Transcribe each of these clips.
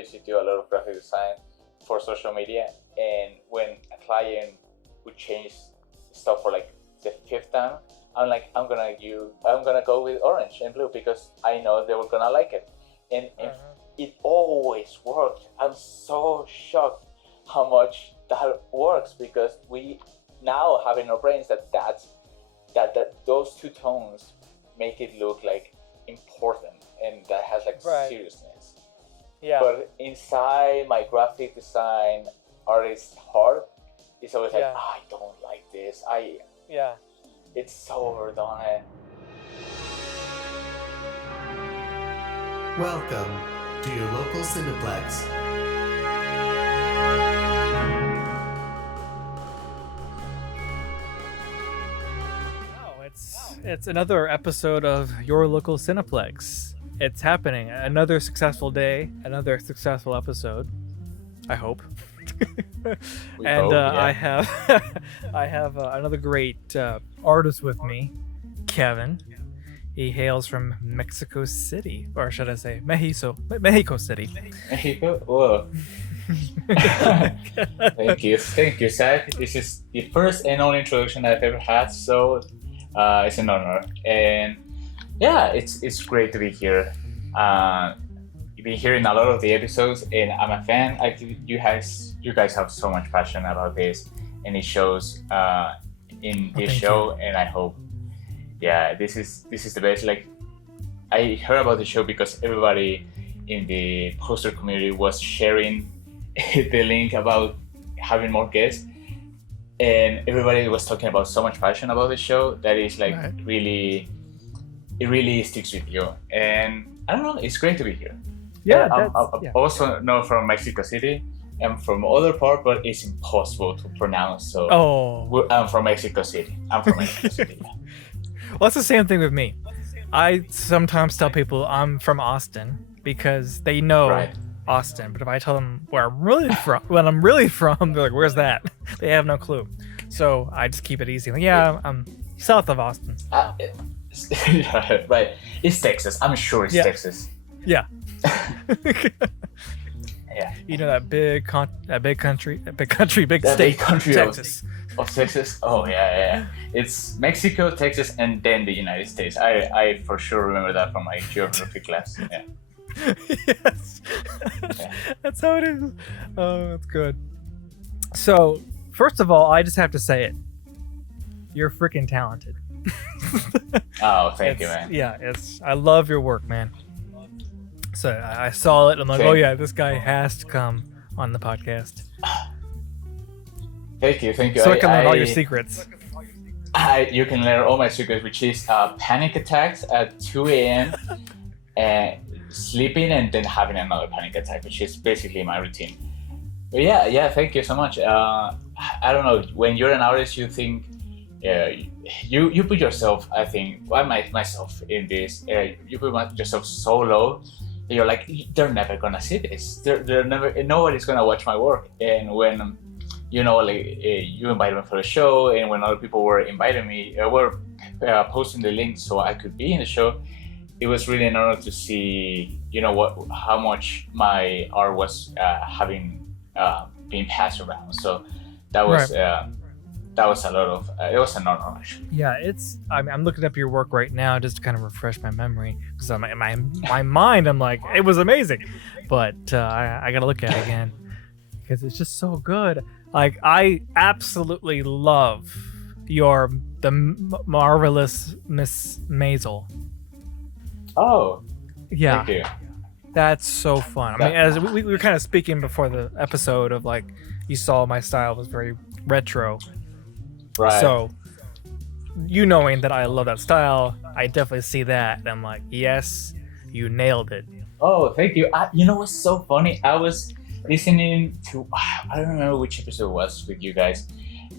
used to do a lot of graphic design for social media, and when a client would change stuff for like the fifth time, I'm like, I'm gonna go with orange and blue because I know they were gonna like it, and it always worked. I'm so shocked how much that works because we now have in our brains that those two tones make it look like important and that has like seriousness. Yeah. But inside my graphic design artist heart, it's always like, I don't like this. It's so overdone. Welcome to your local Cineplex. It's another episode of your local Cineplex. It's happening. Another successful day, another successful episode. I hope. I have another great artist with me, Kevin. He hails from Mexico City, or should I say Mexico City. Mexico? Whoa. Thank you, Zach. This is the first and only introduction I've ever had, so it's an honor. And yeah, it's great to be here. You've been hearing a lot of the episodes, and I'm a fan. You guys have so much passion about this, and it shows in this show. And I hope, this is the best. Like, I heard about the show because everybody in the poster community was sharing the link about having more guests, and everybody was talking about so much passion about the show that is like it really sticks with you. And I don't know, it's great to be here. I'm also not from Mexico City. I'm from other part, but it's impossible to pronounce. So I'm from Mexico City. Well, that's the same thing with me. I sometimes tell people I'm from Austin because they know Austin. But if I tell them where I'm really from, they're like, "Where's that?" They have no clue. So I just keep it easy. Like, I'm south of Austin. Right. It's Texas. I'm sure it's Texas. Yeah. Yeah. You know that big state, Texas. Of Texas. Oh yeah. It's Mexico, Texas, and then the United States. I for sure remember that from my geography class. Yeah. Yes. That's how it is. Oh, that's good. So, first of all, I just have to say it. You're freaking talented. Oh, thank you, man. Yeah, I love your work, man. So I saw it. I'm like, this guy has to come on the podcast. Thank you. So I can learn all your secrets. You can learn all my secrets, which is panic attacks at 2 a.m. and sleeping and then having another panic attack, which is basically my routine. But thank you so much. I don't know, when you're an artist, you think, you put yourself, I think, myself in this, you put yourself so low that you're like, they're never gonna see this. Nobody's gonna watch my work. And when, you invite me for a show, and when other people were inviting me, were posting the link so I could be in the show, it was really an honor to see, how much my art was being passed around. So that was that was a lot of it was an honor, actually. Yeah, I'm looking up your work right now just to kind of refresh my memory, because in my mind I'm like, it was amazing, but I gotta look at it again because it's just so good. Like, I absolutely love the marvelous Miss Maisel. Oh, yeah. Thank you. That's so fun. I mean, as we were kind of speaking before the episode of, like, you saw my style was very retro. Right. So, knowing that I love that style, I definitely see that. And I'm like, yes, you nailed it. Oh, thank you. You know what's so funny? I was listening to, I don't remember which episode it was with you guys,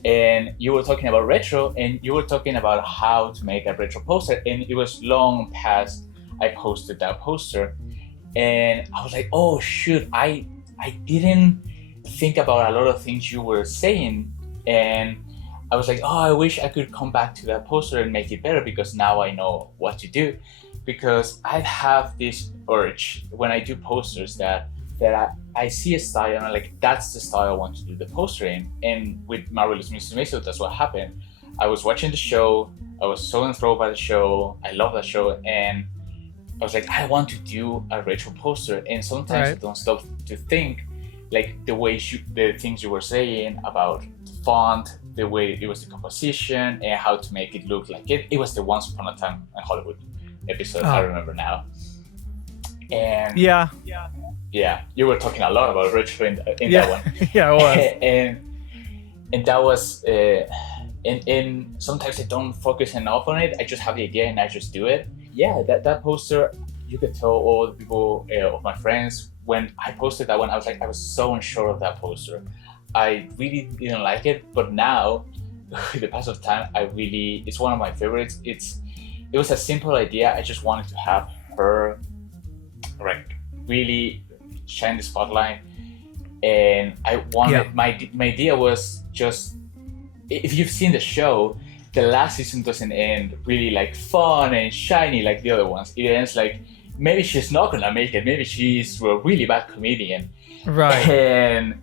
and you were talking about retro, and you were talking about how to make a retro poster, and it was long past I posted that poster, and I was like, oh shoot, I didn't think about a lot of things you were saying, and I was like, oh, I wish I could come back to that poster and make it better, because now I know what to do. Because I have this urge when I do posters that that I see a style and I'm like, that's the style I want to do the poster in. And with Marvelous Mrs. Maisel, that's what happened. I was watching the show, I was so enthralled by the show, I love that show, and I was like, I want to do a retro poster. And sometimes I don't stop to think, like the things you were saying about the font, the way it was the composition, and how to make it look like it. It was the Once Upon a Time in Hollywood episode, I remember now. And yeah, you were talking a lot about retro in that one. Yeah, I was. and that was, and sometimes I don't focus enough on it. I just have the idea and I just do it. Yeah, that poster, you could tell all the people of my friends, when I posted that one, I was so unsure of that poster. I really didn't like it, but now, with the pass of time, it's one of my favorites. It was a simple idea. I just wanted to have her, like, really shine the spotlight, and I wanted my idea was just, if you've seen the show, the last season doesn't end really like fun and shiny like the other ones. It ends like, maybe she's not gonna make it. Maybe she's a really bad comedian. Right. And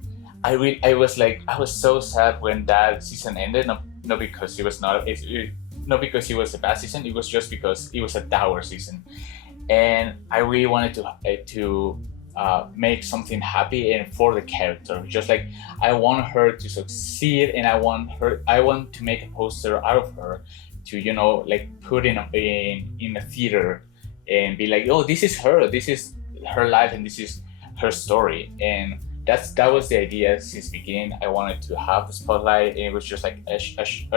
I was so sad when that season ended. Not because it was not because it was a bad season. It was just because it was a dour season. And I really wanted to make something happy and for the character. Just like, I want her to succeed, and I want to make a poster out of her to, like, put in a theater and be like, oh, this is her life, and this is her story. And that was the idea since the beginning. I wanted to have the spotlight, and it was just like a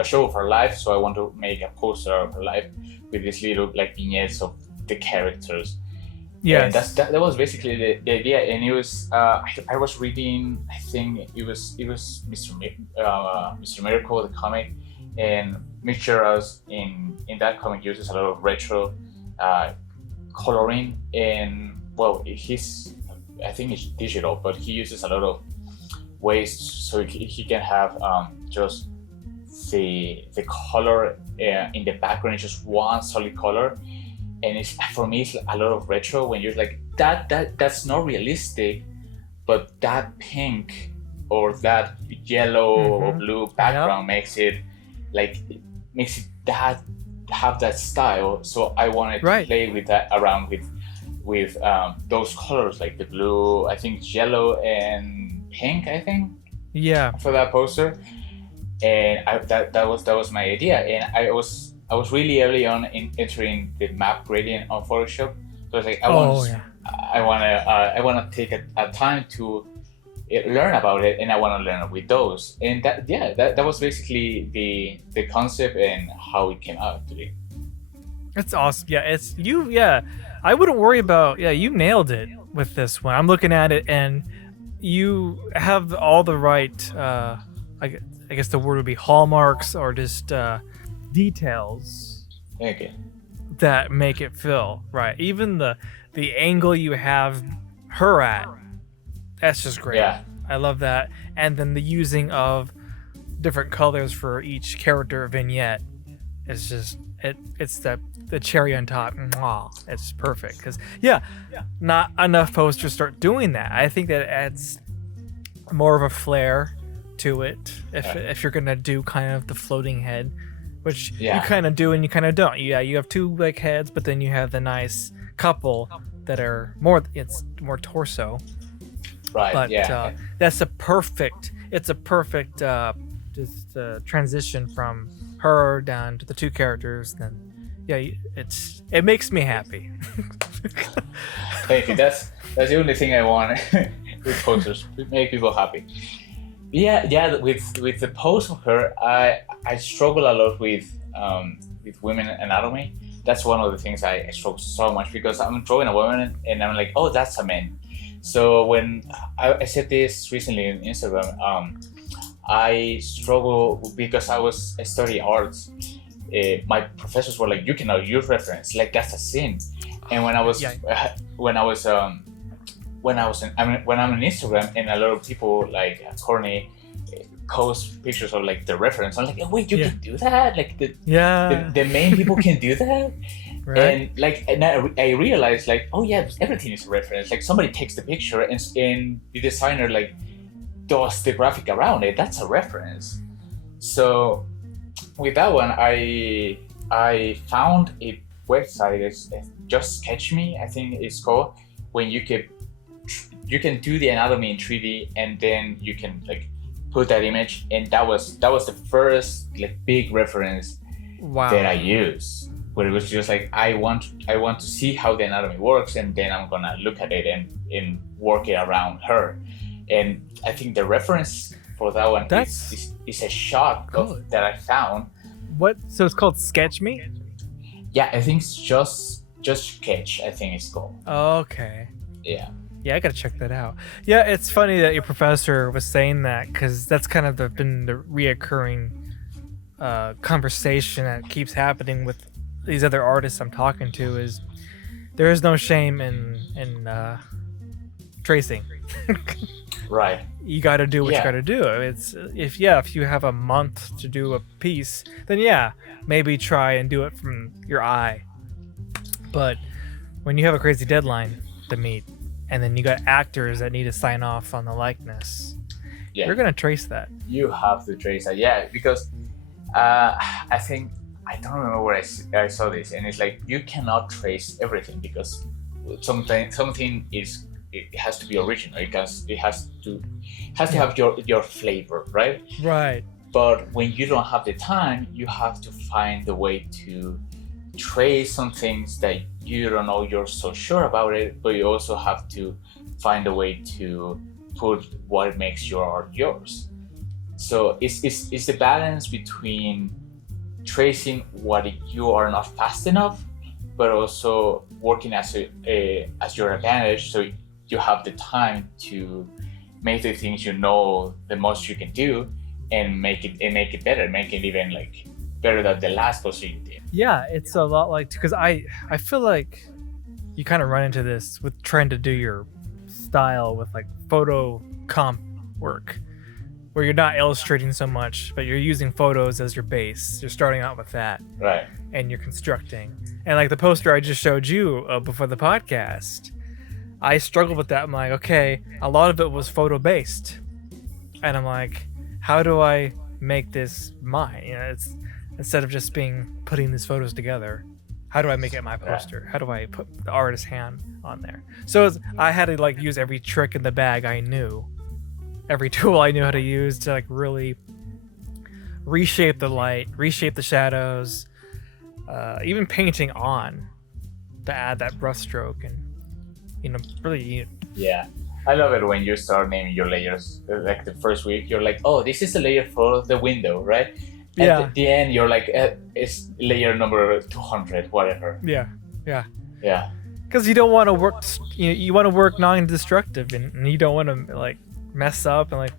show of her life. So I want to make a poster of her life with these little, like, vignettes of the characters. Yeah, that was basically the idea. And it was I was reading, I think it was Mr. Miracle, the comic, and Mr. in that comic uses a lot of retro coloring, and well, I think it's digital, but he uses a lot of ways so he can have just the color in the background is just one solid color. And for me, it's a lot of retro when you're like, that's not realistic, but that pink or that yellow or blue background makes it have that style. So I wanted to play with that, around with those colors, like the blue, I think it's yellow and pink, I think. Yeah. For that poster. And that was my idea. And I was really early on in entering the map gradient on Photoshop. So I was like, I want to take a time to learn about it, and I want to learn with those. And that was basically the concept and how it came out to be. That's awesome. Yeah, it's you. Yeah, I wouldn't worry about. Yeah, you nailed it with this one. I'm looking at it, and you have all the right. I guess the word would be hallmarks, or just details. Okay. That make it feel right. Even the angle you have her at, that's just great. Yeah. I love that. And then the using of different colors for each character vignette is just it's the cherry on top. Mwah, it's perfect. Because not enough posters start doing that. I think that adds more of a flair to it if you're gonna do kind of the floating head, which you kind of do and you kind of don't. You have two like heads, but then you have the nice couple that are more torso. Right. But that's a perfect transition from her down to the two characters. Then it makes me happy. Thank you. That's the only thing I want with posters, to make people happy. With the pose of her, I struggle a lot with women anatomy. That's one of the things I struggle so much, because I'm drawing a woman and I'm like, oh, that's a man. So when I said this recently on Instagram, I struggle because I study arts. My professors were like, you cannot use reference, like that's a sin. And when I'm on Instagram and a lot of people like Courtney post pictures of like the reference, I'm like, oh, wait, you can do that? Like the main people can do that? Right. And like, and I realized like, oh yeah, everything is a reference. Like somebody takes the picture and the designer like does the graphic around it. That's a reference. So with that one, I found a website. It's Just Sketch Me, I think it's called, when you can do the anatomy in 3D, and then you can like put that image. And that was the first like big reference Wow. that I used, where it was just like I want to see how the anatomy works, and then I'm gonna look at it and work it around her. And I think the reference for that one is a shot that I found. What? So it's called Sketch Me? Yeah, I think it's just Sketch, I think it's called. Okay. Yeah. Yeah, I gotta check that out. Yeah, it's funny that your professor was saying that, because that's kind of been the reoccurring conversation that keeps happening with these other artists I'm talking to, is there is no shame in tracing. Right. You got to do what you got to do. It's if you have a month to do a piece, then maybe try and do it from your eye. But when you have a crazy deadline to meet, and then you got actors that need to sign off on the likeness, you're gonna trace that. You have to trace that, because I think, I don't remember where I saw this, and it's like you cannot trace everything, because something is, it has to be original. It has to have your flavor, right? Right. But when you don't have the time, you have to find the way to trace some things that you don't know you're so sure about it, but you also have to find a way to put what makes your art yours. So it's the balance between tracing what you are not fast enough, but also working as your advantage, so you have the time to make the things you know the most you can do, and make it better, make it even like better than the last poster you did. Yeah, it's a lot like, because I feel like you kind of run into this with trying to do your style with like photo comp work, where you're not illustrating so much, but you're using photos as your base. You're starting out with that, right? And you're constructing. And like the poster I just showed you before the podcast, I struggled with that. I'm like, okay, a lot of it was photo based, and I'm like, how do I make this mine? It's instead of just putting these photos together, how do I make it my poster? How do I put the artist's hand on there? So I had to like use every trick in the bag I knew, every tool I knew how to use to like really reshape the light, reshape the shadows, even painting on to add that brush stroke, and really. Yeah, I love it when you start naming your layers. Like the first week, you're like, oh, this is the layer for the window, right? At the end, you're like, it's layer number 200, whatever. Yeah. Because you don't want to work. You want to work non-destructive, and you don't want to like mess up and like,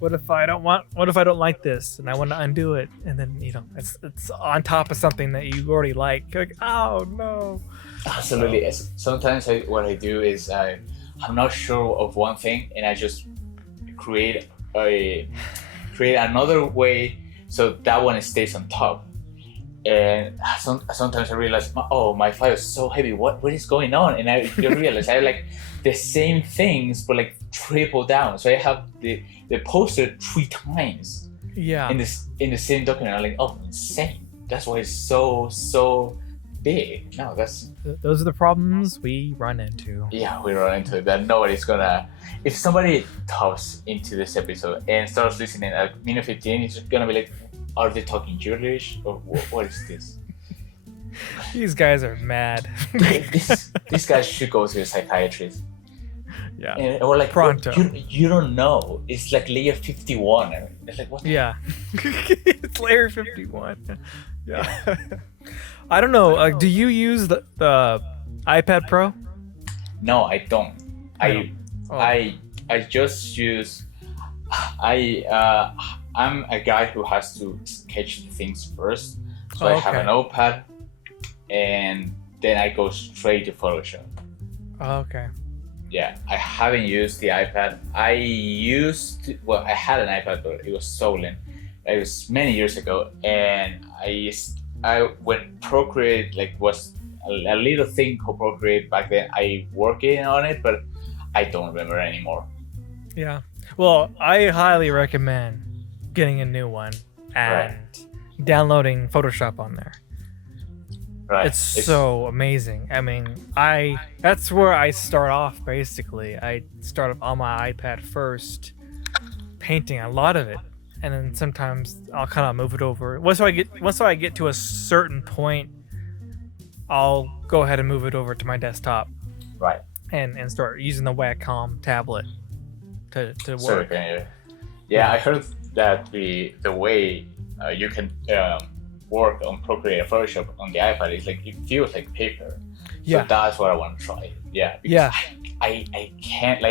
what if I don't like this and I want to undo it, and then it's on top of something that you already like. You're like, oh no. Absolutely. Sometimes what I do is I'm not sure of one thing, and I just create another way so that one stays on top. And sometimes I realize, my file is so heavy. What is going on? And I realize I have like the same things, but like triple down. So I have the poster 3 times. Yeah. In the same document. I'm like, oh, insane. That's why it's so big. No, those are the problems we run into. Yeah, we run into it. That nobody's gonna. If somebody taps into this episode and starts listening at minute 15, it's just gonna be like, are they talking Jewish or what is this? These guys are mad. These guys should go to a psychiatrist. Yeah. Or like, pronto. You don't know. It's like layer 51. It's like, what? Yeah. It's layer 51. Yeah. I don't know. Do you use the iPad Pro? No, I don't. I just use. I'm a guy who has to sketch things first, so I have an iPad, and then I go straight to Photoshop. Okay. Yeah, I haven't used the iPad. I had an iPad, but it was stolen. It was many years ago, and when Procreate was a little thing called Procreate back then. I working on it, but I don't remember anymore. Yeah. Well, I highly recommend getting a new one and downloading Photoshop on there. Right. It's so amazing. I mean, that's where I start off basically. I start off on my iPad first, painting a lot of it, and then sometimes I'll kind of move it over. Once I get to a certain point, I'll go ahead and move it over to my desktop. Right. And start using the Wacom tablet to work. So, yeah, I heard that the way you can work on Procreate and Photoshop on the iPad is like it feels like paper. Yeah. So that's what I want to try. Yeah. Yeah. I can't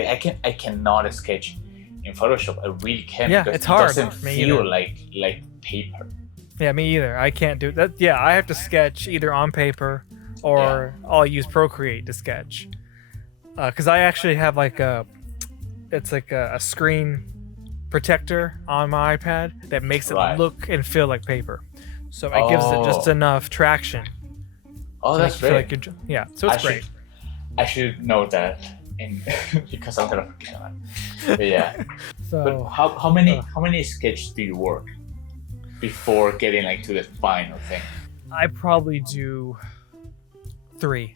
I cannot sketch in Photoshop. I really can't. Yeah, because it's hard. It doesn't Me feel either. like paper. Yeah, me either. I can't do that. Yeah, I have to sketch either on paper or I'll use Procreate to sketch. Because I actually have it's like a screen protector on my iPad that makes it look and feel like paper. So it gives it just enough traction. Oh, that's great. So it's great. I should know that, because I'm gonna forget that. But yeah. So But how many sketches do you work before getting like to the final thing? I probably do 3.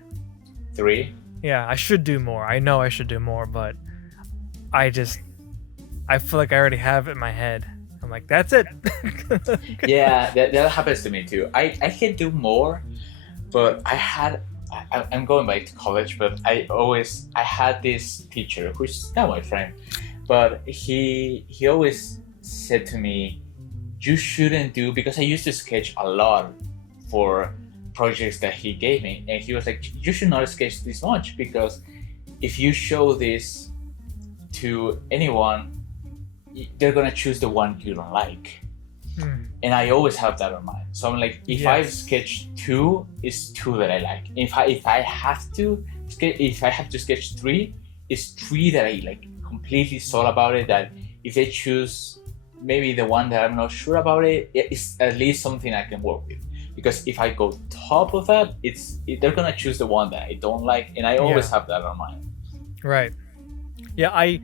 3? Yeah, I should do more. I know I should do more, but I feel like I already have it in my head. I'm like, that's it. Yeah, that happens to me too. I can do more, but I'm going back to college, but I had this teacher who's now my friend, but he always said to me, you shouldn't do, because I used to sketch a lot for projects that he gave me, and he was like, you should not sketch this much, because if you show this to anyone, they're gonna choose the one you don't like. And I always have that in mind. So I'm like, if I sketch 2, it's 2 that I like. If I have to sketch 3, it's 3 that I like completely sold about it. That if they choose maybe the one that I'm not sure about it's at least something I can work with. Because if I go top of that, they're gonna choose the one that I don't like, and I always have that in mind. Right. Yeah, I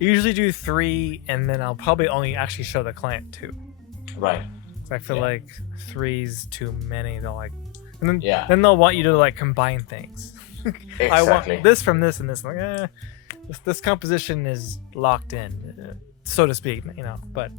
usually do 3, and then I'll probably only actually show the client 2. Right. I feel like 3's too many. They'll like, and then they'll want you to like combine things. Exactly. I want this from this and this. Like, this composition is locked in, so to speak. But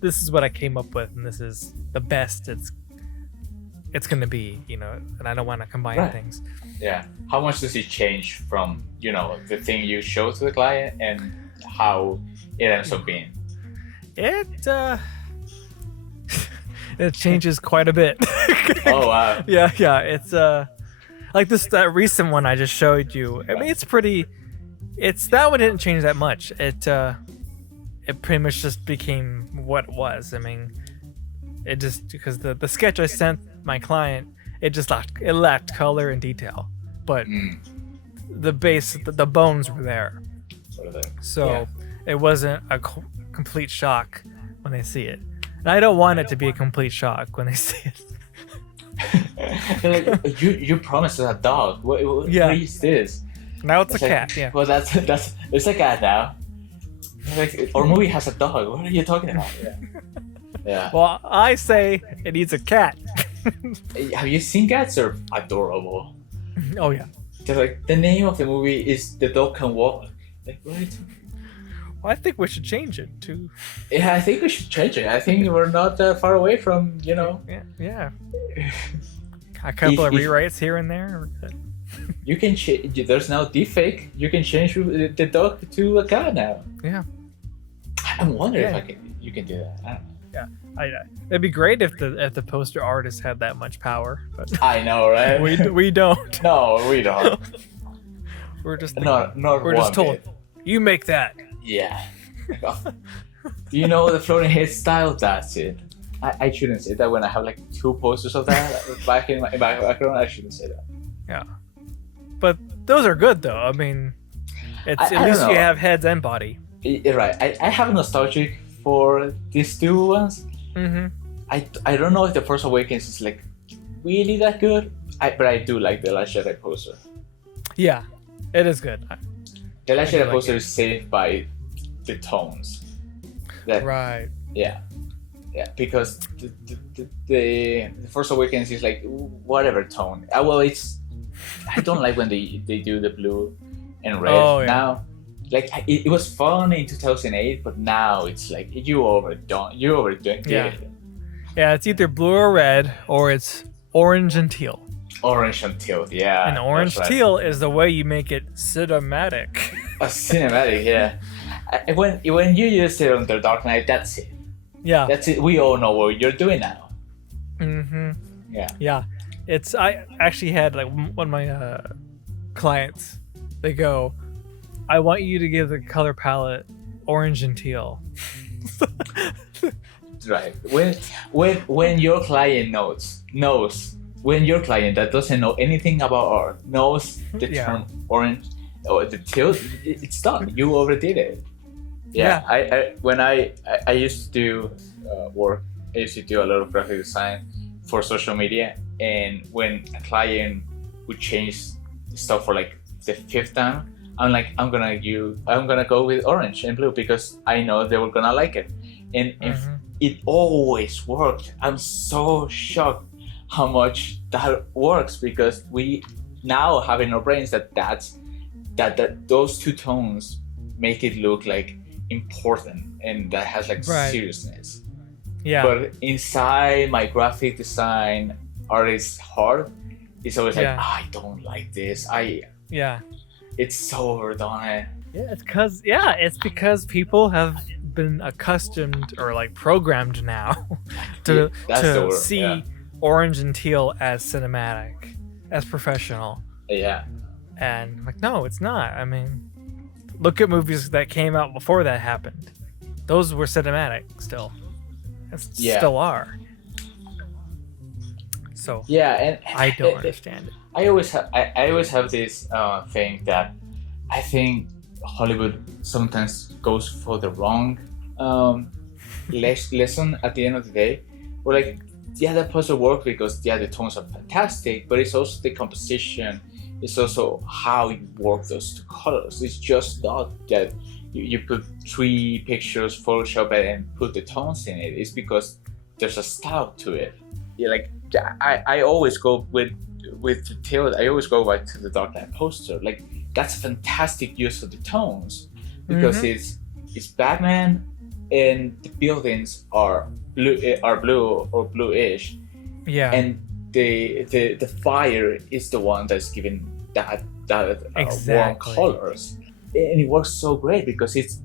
this is what I came up with, and this is the best it's gonna be. And I don't want to combine things. Yeah. How much does it change from the thing you show to the client and how it ends up being? It changes quite a bit. Oh wow. Yeah. It's like that recent one I just showed you. I mean, it's pretty. That one didn't change that much. It pretty much just became what it was. I mean, it just because the sketch I sent my client, it lacked color and detail, but the base, the bones were there. So it wasn't a complete shock when they see it. And I don't want it to be a complete shock when they see it. Like, you promised us a dog. What is this? Now it's a cat. Yeah. Well, it's a cat now. Like, our movie has a dog. What are you talking about? Yeah. Well, I say it needs a cat. Have you seen cats? Are adorable. Oh yeah. Like the name of the movie is The Dog Can Walk. Like what? Well, I think we should change it to. Yeah, I think we should change it. I think we're not that far away from Yeah. A couple of rewrites here and there. You can change. There's now deepfake. You can change the dog to a cat now. Yeah. I'm wondering if you can do that. I don't know. Yeah, it'd be great if the poster artist had that much power, but I know, right? we don't. No, we don't. We're just we're just told bit. You make that. Yeah. Do you know the floating head style? That's it. I shouldn't say that when I have like 2 posters of that back in my background. I shouldn't say that. Yeah, but those are good though. I mean, at least you have heads and body. You're right. I have nostalgic for these 2 ones. Mm-hmm. I don't know if The Force Awakens is like really that good. but I do like the Last Jedi poster. Yeah, it is good. The Last I do Jedi like poster it. is saved by the tones. That Right. yeah, because the Force Awakens is like whatever tone. Well, it's I don't like when they do the blue and red Oh, yeah. now. Like it was fun in 2008, but now it's like you overdoing Yeah. it. Yeah, it's either blue or red, or it's orange and teal. Orange and teal, yeah. And orange that's right. teal is the way you make it cinematic. A cinematic, yeah. When you use it on the Dark Knight, that's it. Yeah. That's it. We all know what you're doing now. Mm-hmm. Yeah. Yeah. I actually had like one of my clients. They go, I want you to give the color palette orange and teal. Right. When your client knows when your client that doesn't know anything about art knows the Yeah. term orange or the teal, it's done. You overdid it. Yeah. When I used to do work, I used to do a lot of graphic design for social media, and when a client would change stuff for like the fifth time, I'm like, I'm gonna go with orange and blue because I know they were gonna like it, and if it always worked. I'm so shocked how much that works because we now have in our brains that those two tones make it look like important and that has like Right. seriousness. Yeah. But inside my graphic design artist heart, it's always like, Yeah. I don't like this. Yeah. It's so overdone. Yeah, it's because people have been accustomed or like programmed now to That's the word, see yeah. orange and teal as cinematic, as professional. Yeah. And like, no, it's not. I mean, look at movies that came out before that happened. Those were cinematic still. Yeah. Still are. So Yeah, and I don't understand it. I always have this thing that I think Hollywood sometimes goes for the wrong lesson at the end of the day. We're like, yeah, that puzzle works because the tones are fantastic, but it's also the composition. It's also how you work those two colors. It's just not that you put 3 pictures, Photoshop it, and put the tones in it. It's because there's a style to it. Yeah, like I always go with the tail. I always go back to the Dark Knight poster. Like that's a fantastic use of the tones because it's Batman and the buildings are blue or bluish, Yeah. and the fire is the one that's giving that Exactly. warm colors, and it works so great because it's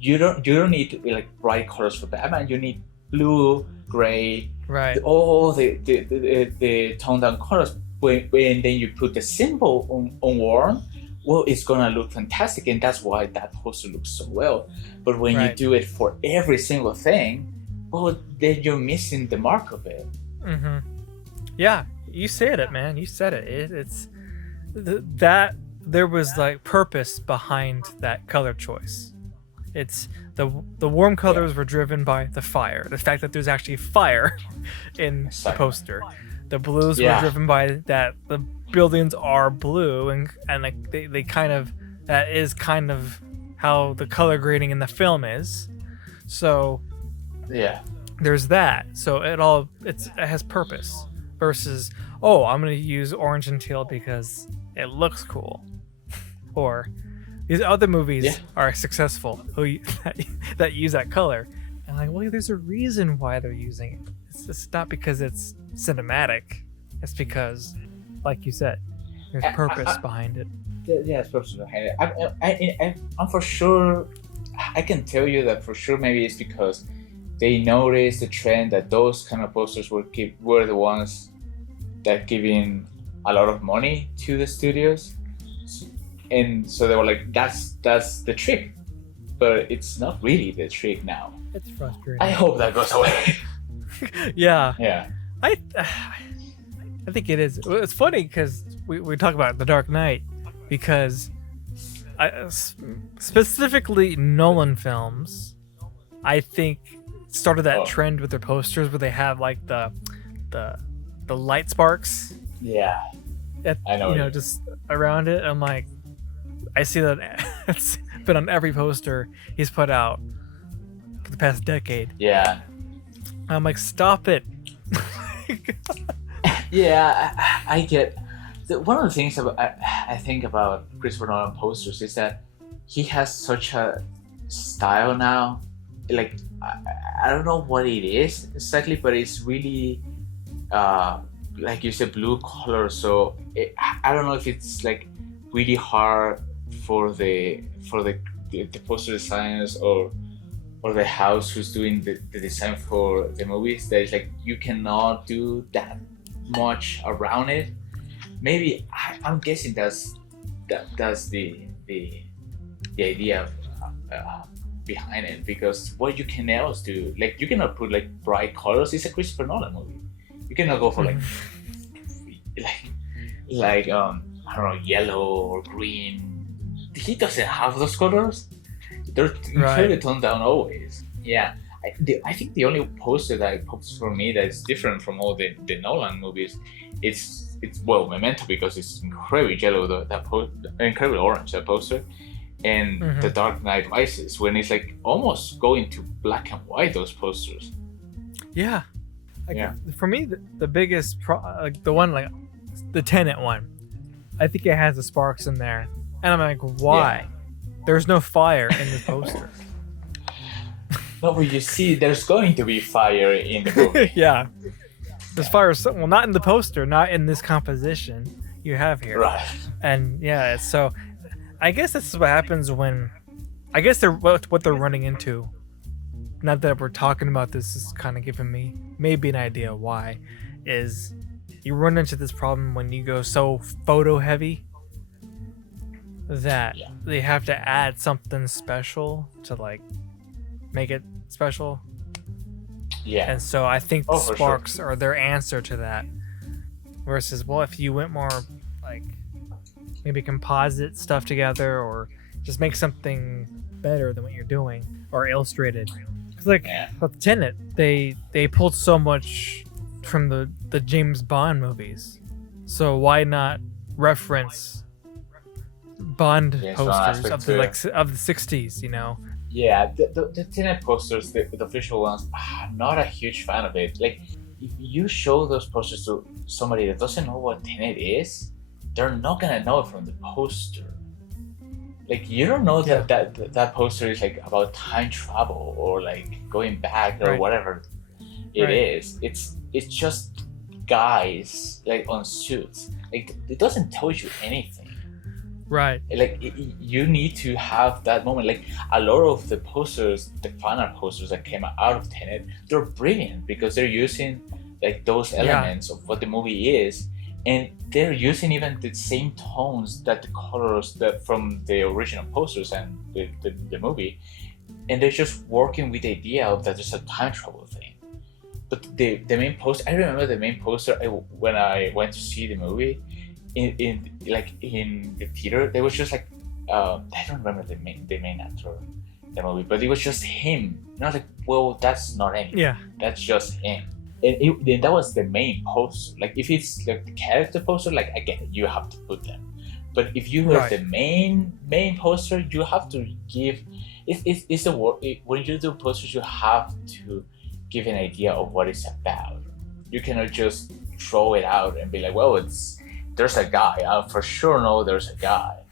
you don't need like bright colors for Batman. You need blue, gray, Right. all the toned down colors. When then you put the symbol on warm, well, it's gonna look fantastic, and that's why that poster looks so well. But when you Right. do it for every single thing, well, then you're missing the mark of it. Mm-hmm. Yeah, you said it, man. You said it. It's that there was like purpose behind that color choice. It's the warm colors were driven by the fire, the fact that there's actually fire in the Exactly. poster. The blues were Yeah. driven by that the buildings are blue, and like they kind of that is kind of how the color grading in the film is. So Yeah, there's that. So it has purpose versus, oh, I'm gonna use orange and teal because it looks cool, or these other movies Yeah. are successful that use that color, and like, well, there's a reason why they're using it. It's not because it's cinematic. It's because, like you said, there's purpose behind it. yeah, it's purpose behind it. I'm for sure. I can tell you that for sure. Maybe it's because they noticed the trend that those kind of posters were the ones that giving a lot of money to the studios, and so they were like, that's the trick, but it's not really the trick now. It's frustrating. I hope that goes away. Yeah. Yeah, I think it is. It's funny because we talk about The Dark Knight because specifically Nolan films, I think started that trend with their posters where they have like the light sparks Yeah, I know. You What know, you just around it, I'm like, I see that it's been on every poster he's put out for the past decade. Yeah, I'm like, stop it. yeah. I get. One of the things I think about Christopher Nolan posters is that he has such a style now. Like I don't know what it is exactly, but it's really like you said, blue color. So I don't know if it's like really hard for the poster designers or the house who's doing the design for the movies. That is like you cannot do that much around it. Maybe I'm guessing that's the idea behind it, because what you can else do, like you cannot put like bright colors. It's a Christopher Nolan movie. You cannot go for like I don't know, yellow or green. He doesn't have those colors. They're incredibly toned down always. Yeah, I think the only poster that pops for me that is different from all the Nolan movies, it's well, Memento, because it's incredibly yellow, incredibly orange, that poster, and The Dark Knight Rises, when it's like almost going to black and white, those posters. Yeah. Yeah. For me, the biggest the one, like the Tenet one, I think it has the sparks in there, and I'm like, why? Yeah. There's no fire in this poster. No, but you see, there's going to be fire in the movie. Yeah. There's fire, well, not in the poster, not in this composition you have here. Right. And yeah, so I guess this is what happens when, I guess what they're running into. Not that we're talking about this, is kind of giving me maybe an idea why, is you run into this problem when you go so photo heavy that they have to add something special to like make it special. Yeah. And so I think the for sparks sure. are their answer to that. Versus, well, if you went more like maybe composite stuff together, or just make something better than what you're doing, or illustrated. Because like with Tenet, they pulled so much from the James Bond movies. So why not reference Bond posters of the of the 60s, you know? Yeah, the Tenet posters, the official ones, I'm not a huge fan of it. Like, if you show those posters to somebody that doesn't know what Tenet is, they're not gonna know it from the poster. Like, you don't know that poster is like about time travel or like going back or whatever it is. It's just guys like on suits. Like, it doesn't tell you anything. Right. Like, you need to have that moment. Like, a lot of the posters, the final posters that came out of Tenet, they're brilliant because they're using like those elements of what the movie is, and they're using even the same tones that the colors that from the original posters and the movie, and they're just working with the idea of that there's a time travel thing. But the main poster, I remember the main poster when I went to see the movie. In the theater, there was just like I don't remember the main actor in the movie, but it was just him. And I was like, well, that's not him. Yeah, that's just him. And that was the main poster. Like, if it's like the character poster, like I get it, you have to put them. But if you have the main poster, you have to give. It's the work. When you do posters, you have to give an idea of what it's about. You cannot just throw it out and be like, well, there's a guy. I for sure know there's a guy.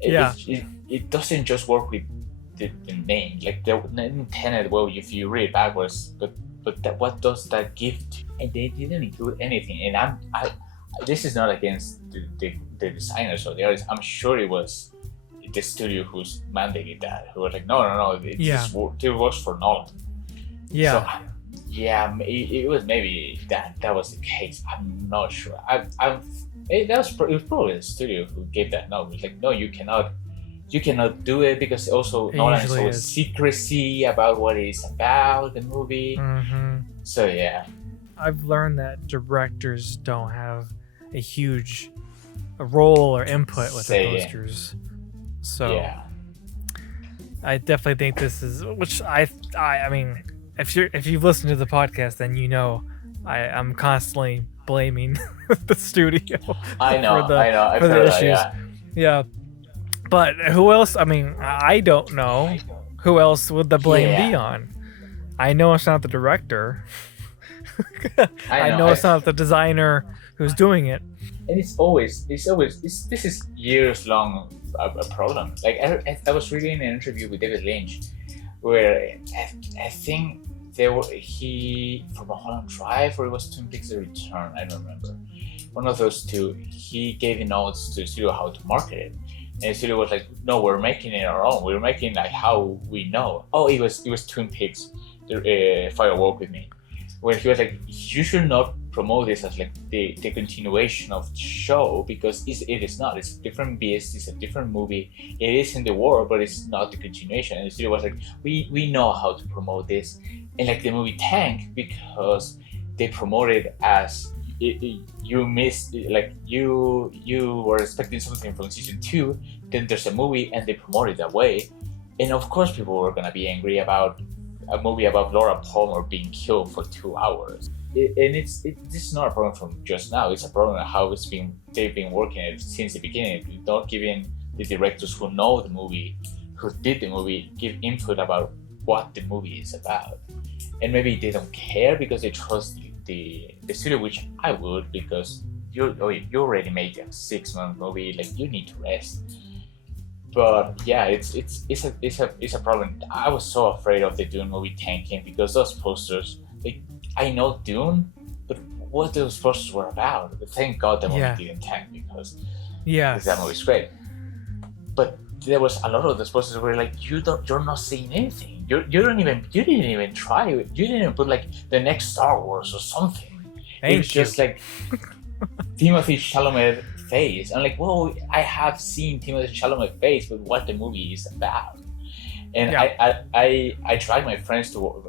It doesn't just work with the name. Like, the Tenet, well, if you read it backwards, but what does that give to you? And they didn't include anything. And I this is not against the designers or the artists. I'm sure it was the studio who's mandated that. Who was like, no, it works for Nolan. Yeah. So, it was maybe that was the case. I'm not sure. It was probably the studio who gave that note. It's like, no, you cannot do it, because also Nolan has all secrecy about what it's about, the movie. Mm-hmm. So yeah, I've learned that directors don't have a huge role or input with the posters. So I definitely think this is, which I mean, if you've listened to the podcast, then you know I'm constantly blaming the studio I know, for the I know. I've for the heard that, issues. yeah. Yeah, but who else? I mean, I don't know who else would the blame be Yeah. on. I know it's not the director. I know. know it's not the designer who's doing it. And this is years long a problem. Like I was reading an interview with David Lynch, where I think he from Mulholland Drive or it was Twin Peaks: The Return. I don't remember. One of those two. He gave the notes to the studio how to market it, and the studio was like, "No, we're making it our own. We're making like how we know." Oh, it was Twin Peaks: Fire Walk with Me, where he was like, "You should not promote this as like the continuation of the show because it is not. It's a different beast. It's a different movie. It is in the world, but it's not the continuation." And the studio was like, "We know how to promote this," and like the movie tanked because they promoted as you missed, like you were expecting something from season 2, then there's a movie and they promote it that way, and of course people were gonna be angry about a movie about Laura Palmer being killed for 2 hours. This is not a problem from just now. It's a problem of how they've been working it since the beginning. Not giving the directors who know the movie, who did the movie, give input about what the movie is about. And maybe they don't care because they trust the studio, which I would, because you already made a 6-month movie. Like you need to rest. But yeah, it's a problem. I was so afraid of the Dune movie tanking because those posters. Like I know Dune, but what those posters were about. But thank God the movie didn't tank because that movie's great. But there was a lot of those posters where like you're not seeing anything. You didn't even try. You didn't even put like the next Star Wars or something. It was just like Timothée Chalamet face. I'm like, well, I have seen Timothée Chalamet face, but what the movie is about. And I dragged my friends to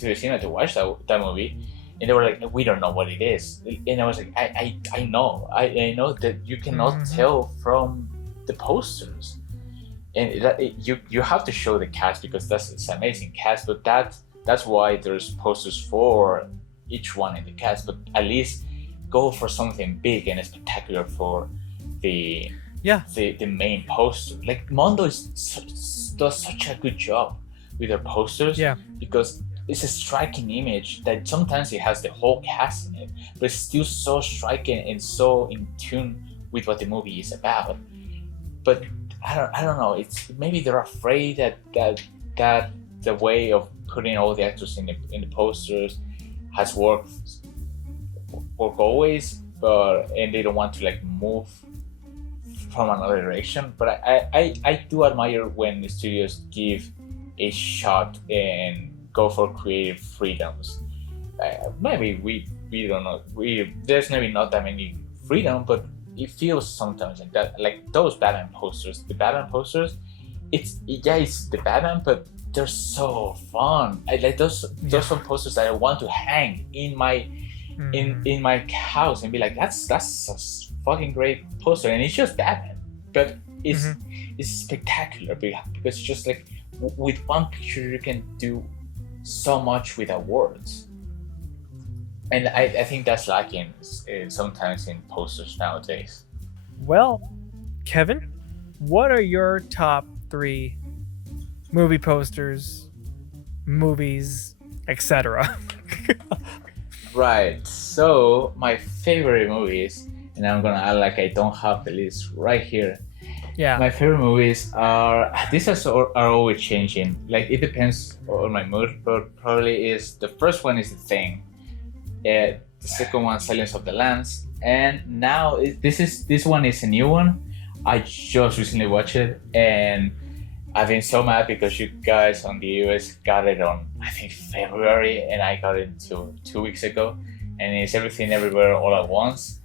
the cinema to watch that movie, and they were like, we don't know what it is. And I was like, I know that you cannot tell from the posters. And you have to show the cast because it's an amazing cast, but that's why there's posters for each one in the cast. But at least go for something big and spectacular for the main poster. Like Mondo does such a good job with their posters because it's a striking image that sometimes it has the whole cast in it, but it's still so striking and so in tune with what the movie is about. But I don't know. It's maybe they're afraid that the way of putting all the actors in the posters has worked always, and they don't want to like move from another direction. But I do admire when the studios give a shot and go for creative freedoms. Maybe we don't know. There's maybe not that many freedom, but it feels sometimes like that. Like those Batman posters, it's the Batman, but they're so fun. I like those some posters that I want to hang in my in my house and be like, that's a fucking great poster, and it's just Batman, but it's spectacular because it's just like with one picture you can do so much without words. And I think that's lacking sometimes in posters nowadays. Well, Kevin, what are your top 3 movie posters, movies, etc.? Right. So my favorite movies, and I'm gonna add like I don't have the list right here. Yeah. My favorite movies are always changing. Like it depends on my mood, but probably is the first one is The Thing. The second one, Silence of the Lambs, and now this one is a new one. I just recently watched it, and I've been so mad because you guys on the US got it on I think February, and I got it 2 weeks ago, and it's Everything Everywhere All at Once.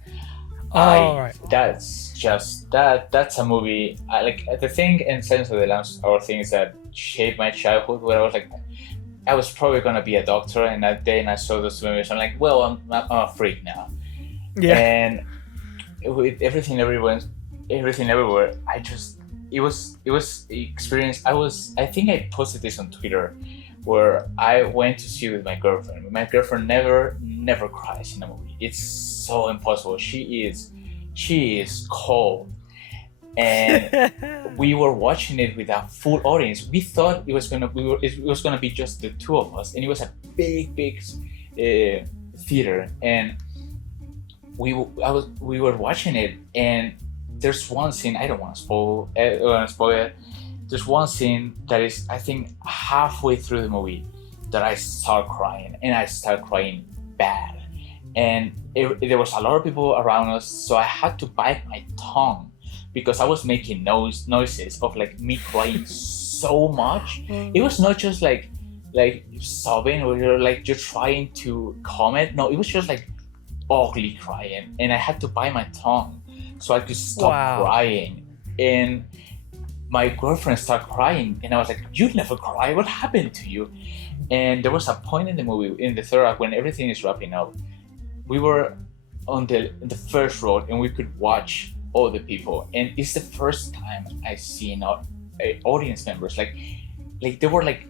Right. That's a movie. I like The Thing and Silence of the Lambs are things that shaped my childhood. Where I was like, I was probably gonna be a doctor, and that day, and I saw those movies. I'm like, well, I'm a freak now. Yeah. And with Everything Everywhere, it was experience. I think I posted this on Twitter. where I went to see with my girlfriend. My girlfriend never cries in a movie. It's so impossible. She is cold, and we were watching it with a full audience. We thought it was gonna be just the two of us, and it was a big theater, and we were watching it, and there's one scene. I don't want to spoil it. There's one scene that is, I think, halfway through the movie that I start crying, and I start crying bad. And there was a lot of people around us, so I had to bite my tongue because I was making noises of like me crying so much. It was not just like sobbing or you're like you're trying to comment. No, it was just like ugly crying, and I had to bite my tongue so I could stop crying. And my girlfriend started crying, and I was like, "You never cry. What happened to you?" And there was a point in the movie, in the third act, when everything is wrapping up. We were on the first row, and we could watch all the people. And it's the first time I seen audience members like they were like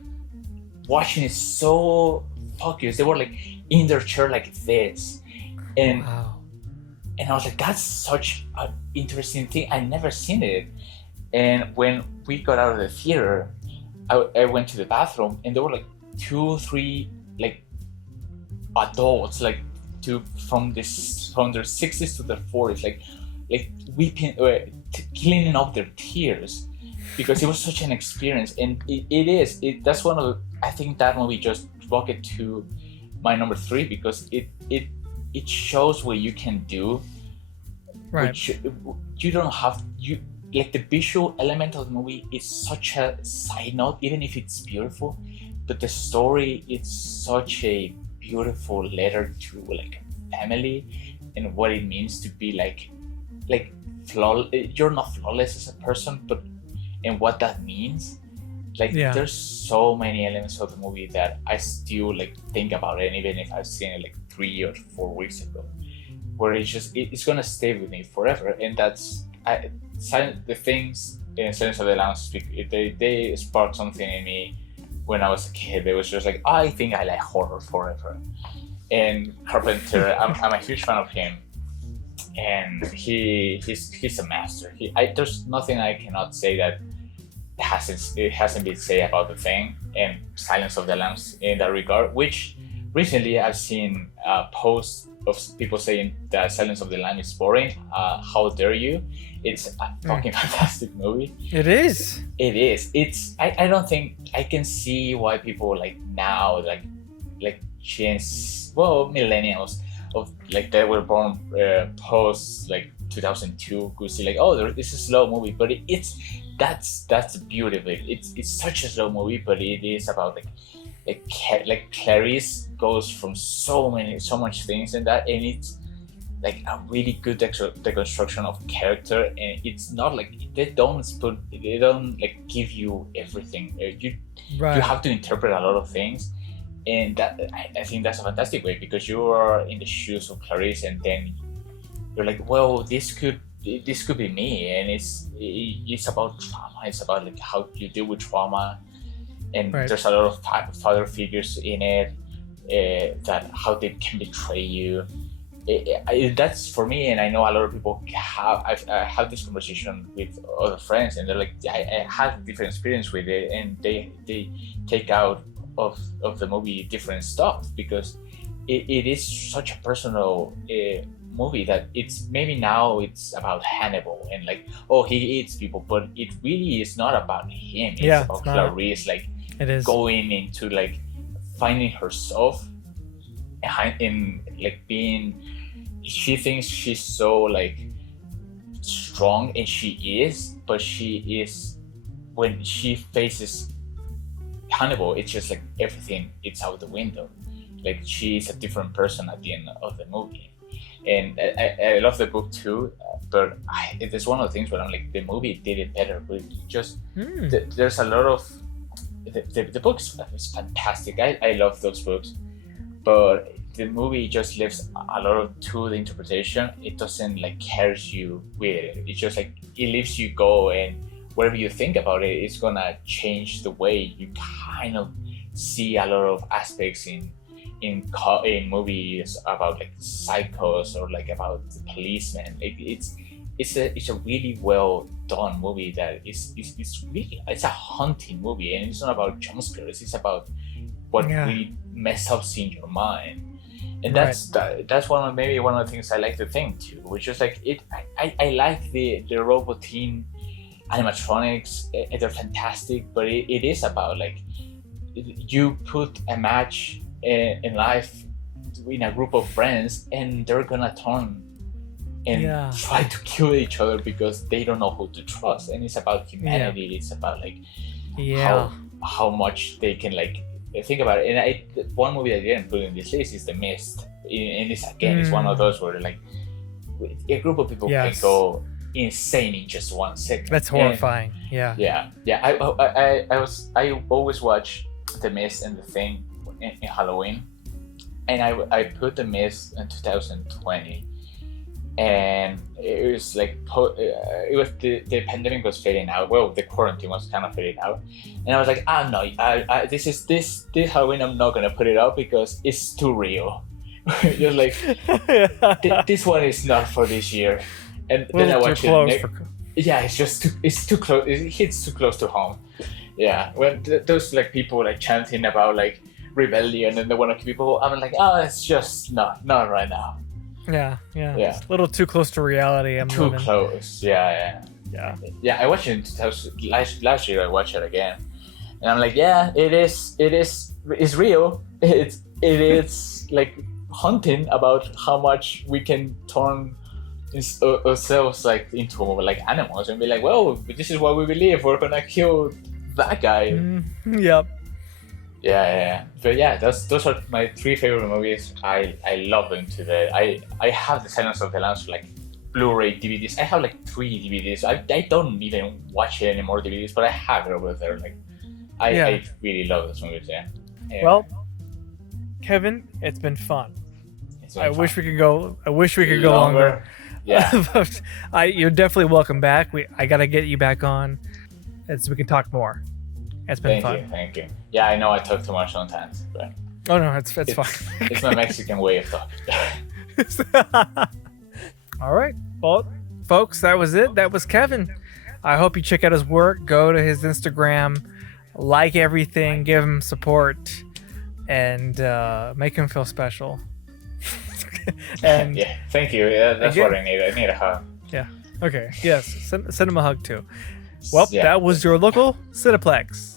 watching it so focused. They were like in their chair like this, and and I was like, that's such an interesting thing. I never seen it. And when we got out of the theater, I went to the bathroom, and there were like 2-3 like adults like from their 60s to their 40s like weeping, cleaning up their tears because it was such an experience. And that's one of I think that movie just brought it to my number 3 because it shows what you can do, right? Which you don't have. You like the visual element of the movie is such a side note, even if it's beautiful, but the story is such a beautiful letter to like family and what it means to be like flawless. You're not flawless as a person, but and what that means. There's so many elements of the movie that I still like think about it, and even if I've seen it like 3 or 4 weeks ago, where it's gonna stay with me forever. And that's the things in Silence of the Lambs they sparked something in me when I was a kid. It was just like, I think I like horror forever. And Carpenter, I'm a huge fan of him, and he's a master. There's nothing I cannot say that it hasn't been said about The Thing and Silence of the Lambs in that regard. Which recently I've seen posts of people saying that Silence of the Lambs is boring. How dare you? It's a fucking fantastic movie. It is. It is. I don't think I can see why people like now like millennials of like that were born post like 2002 could see like, oh, this is a slow movie, but that's the beauty of it. It's such a slow movie, but it is about like Clarice goes from so much things in that, and it's like a really good deconstruction of character. And it's not like they don't like give you everything. You have to interpret a lot of things, and that I think that's a fantastic way, because you are in the shoes of Clarice, and then you're like, well, this could be me. And it's about trauma. It's about like how you deal with trauma. And there's a lot of father figures in it, that how they can betray you. That's for me, and I know a lot of people have. I had this conversation with other friends, and they're like, I had a different experience with it, and they take out of the movie different stuff, because it is such a personal movie that it's maybe now it's about Hannibal and like, oh, he eats people, but it really is not about him. It's about Clarice, like it is going into like finding herself in like being. She thinks she's so like strong, and she is, but she is, when she faces Hannibal, it's just like everything, it's out the window. Like she's a different person at the end of the movie. And I love the book too, but it's one of the things where I'm like, the movie did it better, but just there's a lot of the book is fantastic. I love those books, but the movie just leaves a lot of to the interpretation. It doesn't like carries you with it. It's just like it leaves you go, and whatever you think about it, it's gonna change the way you kind of see a lot of aspects in movies about like psychos or like about policemen. It's a really well done movie that is really, it's a haunting movie, and it's not about jump scares. It's about what really mess up in your mind, and that's maybe one of the things I like to think too, which is like I like the robot team animatronics. They're fantastic, but it is about like you put a match in life in a group of friends, and they're gonna turn and try to kill each other because they don't know who to trust. And it's about humanity. It's about like how much they can like think about it. And one movie I didn't put in this list is The Mist. And this again is one of those where like a group of people can go insane in just 1 second. That's horrifying. I always watch The Mist and The Thing in Halloween, and I put The Mist in 2020, and it was like it was the pandemic was fading out. Well, the quarantine was kind of fading out, and I was like, no, this Halloween I'm not gonna put it out because it's too real. Just like this one is not for this year. And then I watched it. It's too close. It hits too close to home. Yeah, when those like people like chanting about like rebellion and they want to kill people, I'm like, it's just not right now. Yeah. It's a little too close to reality. Too close. Yeah. I watched it last year. I watched it again, and I'm like, it's real. It is like haunting about how much we can turn ourselves like into like animals and be like, well, this is what we believe. We're gonna kill that guy. Yep. Yeah. But those are my 3 favorite movies. I love them to the. I have the Silence of the Lambs like Blu-ray DVDs. I have like 3 DVDs. I don't even watch it anymore DVDs, but I have it over there. Like I really love those movies. Yeah. Well, Kevin, it's been fun. I wish we could go longer. Yeah. You're definitely welcome back. I gotta get you back on, so we can talk more. It's been fun. Thank you. Yeah, I know I talk too much sometimes, but oh no, it's fine. It's my Mexican way of talking. All right, well, folks, that was it. That was Kevin. I hope you check out his work. Go to his Instagram, like everything, give him support, and make him feel special. And thank you. Yeah, that's what I need. I need a hug. Yeah. Okay. Yes. Send him a hug too. Well, that was your local Cineplex.